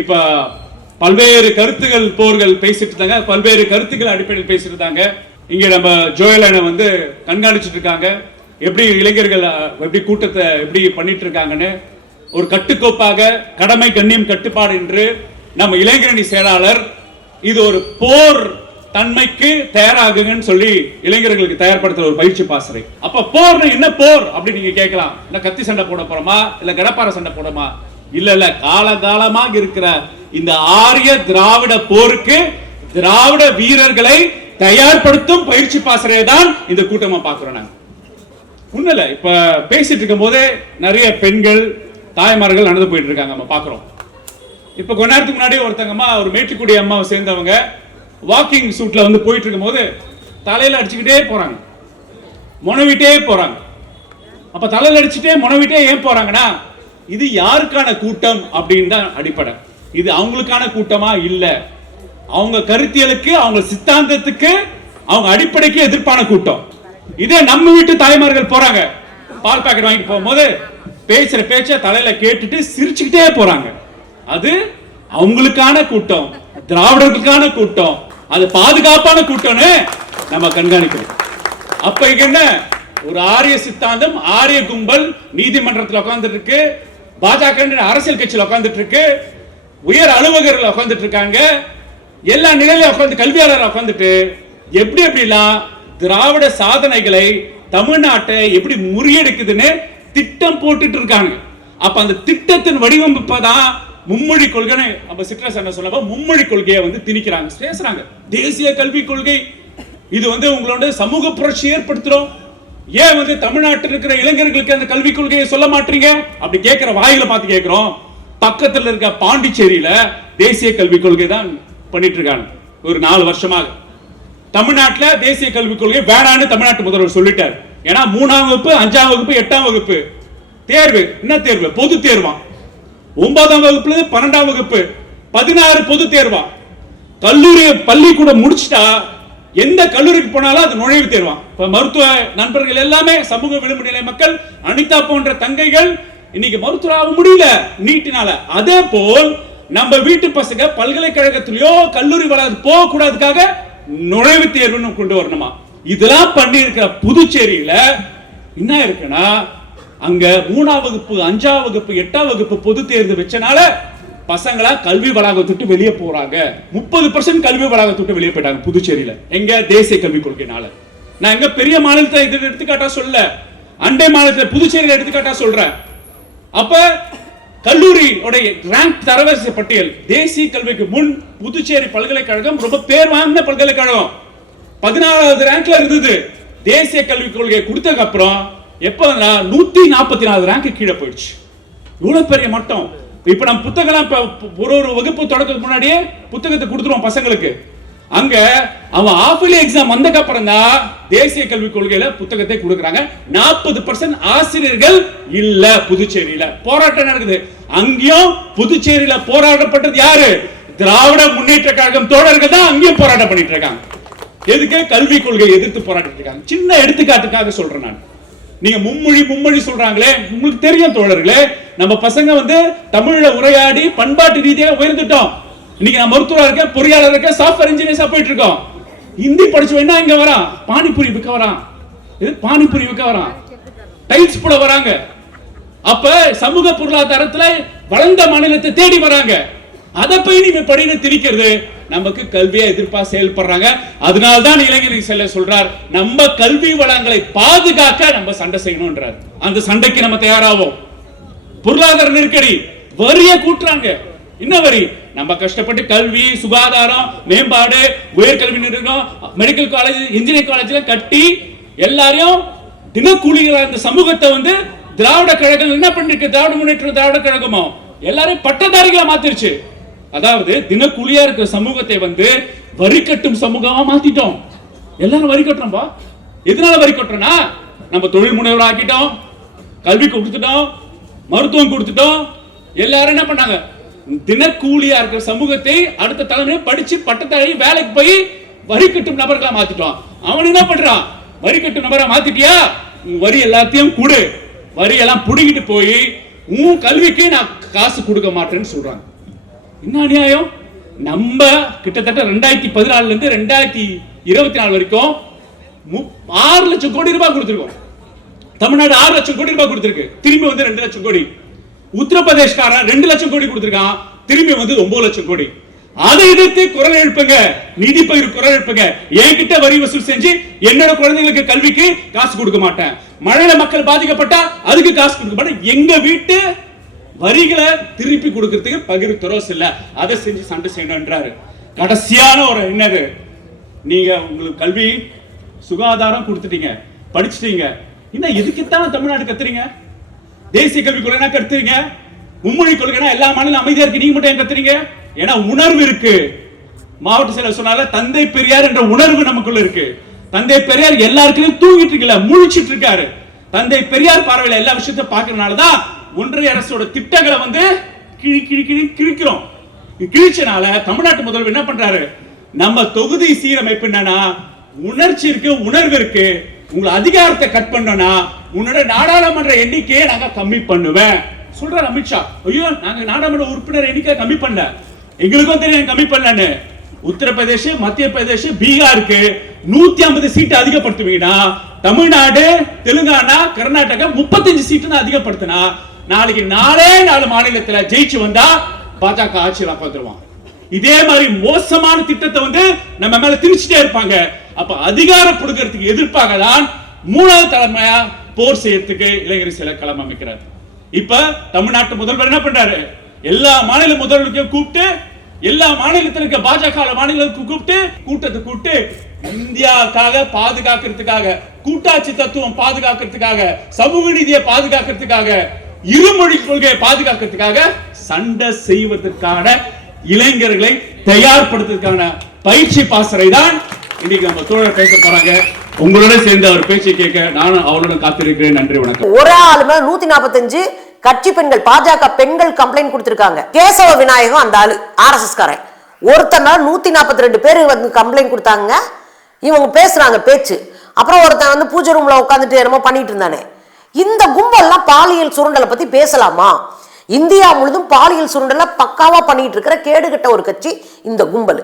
இப்ப பல்வேறு கருத்துகள் போர்கள் பேசிட்டு இருந்தாங்க. பல்வேறு கருத்துக்கள் அடிப்படையில் பேசிட்டு இருந்தாங்க. இங்க நம்ம ஜோயலனை வந்து கண்காணிச்சிட்டு இருக்காங்க. எப்படி இளைஞர்கள் எப்படி கூட்டத்தை எப்படி பண்ணிட்டு இருக்காங்கன்னு ஒரு கட்டுக்கோப்பாக கடமை கண்ணியம் கட்டுப்பாடு என்று நம்ம இளைஞரணி செயலாளர் இது ஒரு போர் தன்மைக்கு தயாராகுங்கன்னு சொல்லி இளைஞர்களுக்கு தயார்படுத்துற ஒரு பயிற்சி பாசறை. அப்ப போர்னா என்ன போர்? அப்படி நீங்க கேட்கலாம். இல்ல கத்தி சண்டை போட போறோமா? இல்ல கடப்பாறை சண்டை போடமா இல்ல இல்ல காலகாலமாக இருக்கிற இந்த ஆரிய திராவிட போருக்கு திராவிட வீரர்களை தயார்படுத்தும் பயிற்சி பாசறையை தான் இந்த கூட்டமா பாக்குறோம் நாங்க. உண்மையில இப்ப பேசிட்டு இருக்கும் போதே நிறைய பெண்கள் தாய்மார்கள் நடந்து போயிட்டு இருக்காங்க நம்ம பாக்குறோம் இப்ப கொஞ்ச நேரத்துக்கு முன்னாடி ஒருத்தங்கம்மா ஒரு மேட்டுக்குடி அம்மாவை சேர்ந்தவங்க வாக்கிங் சூட்ல வந்து போயிட்டு இருக்கும்போது தலையில அடிச்சுக்கிட்டே போறாங்க. முனவிட்டே போறாங்க. அப்ப தலையில அடிச்சுட்டே முனவிட்டே ஏன் போறாங்கன்னா இது யாருக்கான கூட்டம் அப்படின்னு தான் அடிப்படை. இது அவங்களுக்கான கூட்டமா இல்ல? அவங்க கருத்தியலுக்கு அவங்க சித்தாந்தத்துக்கு அவங்க அடிப்படைக்கு எதிர்ப்பான கூட்டம். இதே நம்ம வீட்டு தாய்மார்கள் போறாங்க. பால் பாக்கெட் வாங்கிட்டு போகும்போது பேசுற பேச்ச தலையில கேட்டுட்டு சிரிச்சுக்கிட்டே போறாங்க. அது அவங்களுக்கான கூட்டம் திராவிடர்களுக்கான கூட்டம் அது பாதுகாப்பான கூட்டம்னு நம்ம கண்காணிக்கிறோம் அப்ப இங்க என்ன? ஒரு ஆரிய சித்தாந்தம் ஆரிய கும்பல் நீதிமன்றத்தில் உட்கார்ந்துட்டு இருக்கு. பாஜக அரசியல் கட்சியில் உட்கார்ந்துட்டு இருக்கு. உயர் அலுவலகர்கள் உட்கார்ந்துட்டு இருக்காங்க. எல்லா நிலையிலும் உட்காந்து கல்வியாளர் உட்காந்துட்டு எப்படி எப்படிலாம் திராவிட சாதனைகளை தமிழ்நாட்டை எப்படி முறியடிக்குதுன்னு திட்டம் போட்டுட்டு இருக்காங்க. அப்ப அந்த திட்டத்தின் வடிவமைப்பதான் மும்மொழி கொள்கைன்னு நம்ம சிற்றரசு என்ன சொன்னப்ப மும்மொழி கொள்கையை வந்து திணிக்கிறாங்க பேசுறாங்க. தேசிய கல்விக் கொள்கை. இது வந்து உங்களோட சமூக புரட்சி ஏற்படுத்துறோம். ஏன் வந்து தமிழ்நாட்டில் இருக்கிற இளைஞர்களுக்கு அந்த கல்விக் கொள்கையை சொல்ல மாட்டீங்க? அப்படி கேட்கிற வாயில பார்த்து கேட்கிறோம். பக்கத்துல இருக்க பாண்டிச்சேரியில தேசிய கல்விக் கொள்கை தான் பண்ணிட்டு இருக்காங்க. ஒரு நாலு வருஷமாக. தமிழ்நாட்டுல தேசிய கல்விக் கொள்கை வேணான்னு தமிழ்நாட்டு முதல்வர் சொல்லிட்டார். ஏன்னா மூணாம் வகுப்பு அஞ்சாம் வகுப்பு எட்டாம் வகுப்பு. தேர்வு. என்ன தேர்வு? பொது தேர்வாம் ஒன்பதாம் வகுப்புல பன்னெண்டாம் வகுப்பு. பதினாறு பொது தேர்வா? கல்லூரி பள்ளிக்கூடம் முடிச்சிட்டா எந்த கல்லூரிக்கு போனாலும் அது நுழைவு தேர்வான் இப்ப மருத்துவ நண்பர்கள் எல்லாமே சமூக விளிம்பு நிலை மக்கள் அனிதா போன்ற தங்கைகள் இன்னைக்கு மருத்துவர் ஆக முடியல நீட்டினால. அதே போல் நம்ம வீட்டு பசங்க பல்கலைக்கழகத்திலேயோ கல்லூரி வளாக போகக்கூடாதுக்காக நுழைவு தேர்வுன்னு கொண்டு வரணுமா? இதெல்லாம் பண்ணி இருக்கிற புதுச்சேரியில என்ன இருக்குன்னா அங்க மூணாம் வகுப்பு அஞ்சாம் வகுப்பு எட்டாம் வகுப்பு பொது தேர்வு வச்சனால பசங்களா கல்வி வளாகத்துட்டு வெளியே போறாங்க. முப்பது பர்சன்ட் கல்வி வளாகத்துட்டு வெளியே போயிட்டாங்க புதுச்சேரியில. எங்க தேசிய கல்விக் கொள்கைனால நான் எங்க பெரிய மாநிலத்தை இது எடுத்துக்காட்டா சொல்ல அண்டை மாநிலத்தில் புதுச்சேரியில எடுத்துக்காட்டா சொல்றேன். அப்ப கல்லூரியுடைய ரேங்க் தரவரிசை பட்டியல் தேசிய கல்விக்கு முன் புதுச்சேரி பல்கலைக்கழகம் ரொம்ப பேர் வாங்கின பல்கலைக்கழகம். பதினாலாவது ரேங்க்ல இருந்தது. தேசிய கல்விக் கொள்கையை கொடுத்ததுக்கு அப்புறம் எப்போ நூத்தி நாற்பத்தி நாலு ரேங்க் கீழே போயிடுச்சு. இவ்வளவு பெரிய மட்டம். இப்ப நம்ம புத்தகம்லாம் ஒரு ஒரு வகுப்பு தொடக்கத்துக்கு முன்னாடியே புத்தகத்தை கொடுத்துருவோம் பசங்களுக்கு. அங்க அவன் ஆஃபிலி எக்ஸாம் வந்ததுக்கு அப்புறம் தான் தேசிய கல்விக் கொள்கையில புத்தகத்தை கொடுக்கறாங்க. நாற்பது பர்சன்ட் ஆசிரியர்கள் இல்ல புதுச்சேரியில. போராட்டம் நடக்குது. அங்கேயும் புதுச்சேரியில போராடப்பட்டது யாரு? திராவிட முன்னேற்ற கழகம் தோழர்கள் தான் அங்கேயும் போராட்டம் பண்ணிட்டு இருக்காங்க. எதுக்கு? கல்விக் கொள்கை எதிர்த்து போராட்டம் இருக்காங்க. சின்ன எடுத்துக்காட்டுக்காக சொல்றேன் நான். நீங்க மும்மொழி மும்மொழி சொல்றாங்களே. உங்களுக்கு தெரியும் தோழர்களே நம்ம பசங்க வந்து தமிழ்ல உரையாடி பண்பாட்டு ரீதியாக உயர்ந்துட்டோம். இன்னைக்கு நான் மருத்துவரா இருக்கேன் பொறியாளர் இருக்கேன் சாஃப்ட்வேர் இன்ஜினியர்ஸா போயிட்டு இருக்கோம். ஹிந்தி படிச்சு இங்க வரான் பானிபூரி விற்க வரான் இது பானிபூரி விற்க வரான் டைல்ஸ் போட வராங்க. அப்ப சமூக பொருளாதாரத்துல வளர்ந்த மாநிலத்தை தேடி வராங்க. அதை போய் நீங்க படின்னு திணிக்கிறது நமக்கு கல்வியை எதிர்ப்பா செயல்படுறாங்க. அதனால தான் இளைஞர்கள் செல்ல சொல்றார் நம்ம கல்வி வளங்களை பாதுகாக்க நம்ம சண்டை செய்யணும்ன்றார். அந்த சண்டைக்கு நம்ம தயாராகும் பொருளாதார நெருக்கடி. வரிய கூட்டுறாங்க. என்ன வரி? நம்ம கஷ்டப்பட்டு கல்வி சுகாதாரம் மேம்பாடு உயர்கல்வி நிறுவனம் மெடிக்கல் காலேஜ் இன்ஜினியரிங் காலேஜ்ல கட்டி எல்லாரையும் தினக்கூலிகளா இந்த சமூகத்தை வந்து திராவிட கழகம் என்ன பண்ணிருக்கு? திராவிட முன்னேற்ற திராவிட கழகமோ? எல்லாரையும் பட்டதாரிகளா மாத்திருச்சு. அதாவது தினக்கூலியா இருக்கிற சமூகத்தை வந்து வரி கட்டும் சமூகமா மாத்திட்டோம். எல்லாரும் வரி கட்டுறோம்பா எதனால வரி கட்டுறோம்னா நம்ம தொழில் முனைவர் ஆக்கிட்டோம் கல்வி கொடுத்துட்டோம் மருத்துவம் கொடுத்துட்டோம். எல்லாரும் என்ன பண்ணாங்க? தினக்கூலியா இருக்கிற சமூகத்தை அடுத்த தலைமுறை படிச்சு பட்டத்தாரி வேலைக்கு போய் வரி கட்டும் நபர்களா மாத்திட்டோம். அவன் என்ன பண்றான்? வரி கட்டும் நபரா மாத்திட்டியா? வரி எல்லாத்தையும் கொடு. வரி எல்லாம் புடுங்கிட்டு போய் உன் கல்விக்கு நான் காசு கொடுக்க மாட்டேன்னு சொல்றாங்க. என்ன அநியாயம்? நம்ம கிட்டத்தட்ட ரெண்டாயிரத்தி பதினாலுல இருந்து ரெண்டாயிரத்தி இருபத்தி நாலு வரைக்கும் ஆறு லட்சம் கோடி ரூபாய் கொடுத்துருக்கோம். தமிழ்நாடு ஆறு லட்சம் கோடி ரூபாய் கொடுத்திருக்கு. திரும்பி வந்து ரெண்டு லட்சம் கோடி. உத்தரப்பிரதேஷ்காரன் ரெண்டு லட்சம் கோடி கொடுத்திருக்கான். திரும்பி வந்து ஒன்பது லட்சம் கோடி. அதை எதிர்த்து குரல் எழுப்புங்க. நிதி பயிர் குரல் எழுப்புங்க. என்கிட்ட வரி வசூல் செஞ்சு என்னோட குழந்தைங்களுக்கு கல்விக்கு காசு கொடுக்க மாட்டேன். மழையில மக்கள் பாதிக்கப்பட்டா அதுக்கு காசு கொடுக்க மாட்டேன். எங்க வீட்டு வரிகளை திருப்பி கொடுக்கறதுக்கு பகிர்வு துரோஸ் இல்ல. அதை செஞ்சு சண்டை செய்யணும்ன்றாரு. கடைசியான ஒரு என்னது? நீங்க உங்களுக்கு கல்வி சுகாதாரம் கொடுத்துட்டீங்க. படிச்சிட்டீங்க. என்ன எதுக்குத்தான் தமிழ்நாடு கத்துறீங்க? தேசிய கல்விக் கொள்கைனா கத்துறீங்க? மும்மொழி கொள்கைனா எல்லா மாநிலம் அமைதியா இருக்கு நீங்க மட்டும் ஏன் கத்துறீங்க? ஏன்னா உணர்வு இருக்கு. மாவட்ட செயலர் சொன்னால தந்தை பெரியார் என்ற உணர்வு நமக்குள்ள இருக்கு. தந்தை பெரியார் எல்லாருக்கும் தூங்கிட்டு இருக்கல முழிச்சிட்டு இருக்காரு. தந்தை பெரியார் பார்வையில எல்லா விஷயத்தையும் பாக்குறதுனாலதான் ஒன்றிய அரசோட திட்டங்களை வந்து கிழி கிழி கிழி கிழிக்கிறோம். கிழிச்சனால தமிழ்நாட்டு முதல்வர் என்ன பண்றாரு? நம்ம தொகுதி சீரமைப்பு என்னன்னா உணர்ச்சி இருக்கு உணர்வு இருக்கு. உங்களை அதிகாரத்தை கட் பண்ணனா உன்னோட நாடாளுமன்ற எண்ணிக்கையை நாங்க கம்மி பண்ணுவேன். சொல்றாரு அமித்ஷா. ஐயோ நாங்க நாடாளுமன்ற உறுப்பினர் எண்ணிக்கை கம்மி பண்ணல. எங்களுக்கும் தெரியும் கம்மி பண்ணலன்னு. உத்தரப்பிரதேஷ் மத்திய பிரதேஷ் பீகாருக்கு நூத்தி ஐம்பது சீட்டு அதிகப்படுத்துவீங்கன்னா தமிழ்நாடு தெலுங்கானா கர்நாடகா முப்பத்தஞ்சு சீட்டு தான் அதிகப்படுத்தினா நாளைக்கு நாலே நாலு மாநிலத்தில் ஜெயிச்சு வந்தா பாஜக ஆட்சியில் உட்காந்துருவான் இதே மாதிரி மோசமான திட்டத்தை வந்து நம்ம மேல திரிச்சுட்டே இருப்பாங்க. அப்ப அதிகாரம் கொடுக்கறதுக்கு எதிர்ப்பாக தான் மூணாவது தலைமையா போர் செய்யறதுக்கு இளைஞர் சில களம் அமைக்கிறார். இப்ப தமிழ்நாட்டு முதல்வர் என்ன பண்றாரு? எல்லா மாநில முதல்வருக்கும் கூப்பிட்டு எல்லா மாநிலத்தில் இருக்க பாஜக மாநிலத்துக்கு கூப்பிட்டு கூட்டத்தை கூப்பிட்டு இந்தியாவுக்காக பாதுகாக்கிறதுக்காக கூட்டாட்சி தத்துவம் பாதுகாக்கிறதுக்காக சமூக நீதியை பாதுகாக்கிறதுக்காக இருமொழி கொள்கையை பாதுகாக்கிறதுக்காக சண்டை செய்வதற்கான இளைஞர்களை தயார்படுத்துவதற்கான பயிற்சி பாசறை தான் இன்னைக்கு நம்ம தோழர் பேச போறாங்க. உங்களோட சேர்ந்து அவர் பேச்சு கேட்க நானும் அவரோட காத்திருக்கிறேன். நன்றி வணக்கம். ஒரு ஆளுமே நூத்தி நாற்பத்தஞ்சு கட்சி பெண்கள் பாஜக பெண்கள் கம்ப்ளைண்ட் கொடுத்திருக்காங்க. கேசவ விநாயகம் அந்த ஆளு ஆர்எஸ்எஸ் காரன் ஒருத்தன் மேல நூத்தி நாற்பத்தி ரெண்டு பேர் வந்து கம்ப்ளைண்ட் கொடுத்தாங்க. இவங்க பேசுறாங்க பேச்சு. அப்புறம் ஒருத்தன் வந்து பூஜை ரூம்ல உட்காந்துட்டு என்னமோ பண்ணிட்டு இருந்தானே. இந்த கும்பல்லாம் பாலியல் சுருண்டலை பத்தி பேசலாமா? இந்தியா முழுதும் பாலியல் சுரண்டலை பக்காவா பண்ணிட்டு இருக்கிற கேடுகட்ட ஒரு கட்சி இந்த கும்பல்.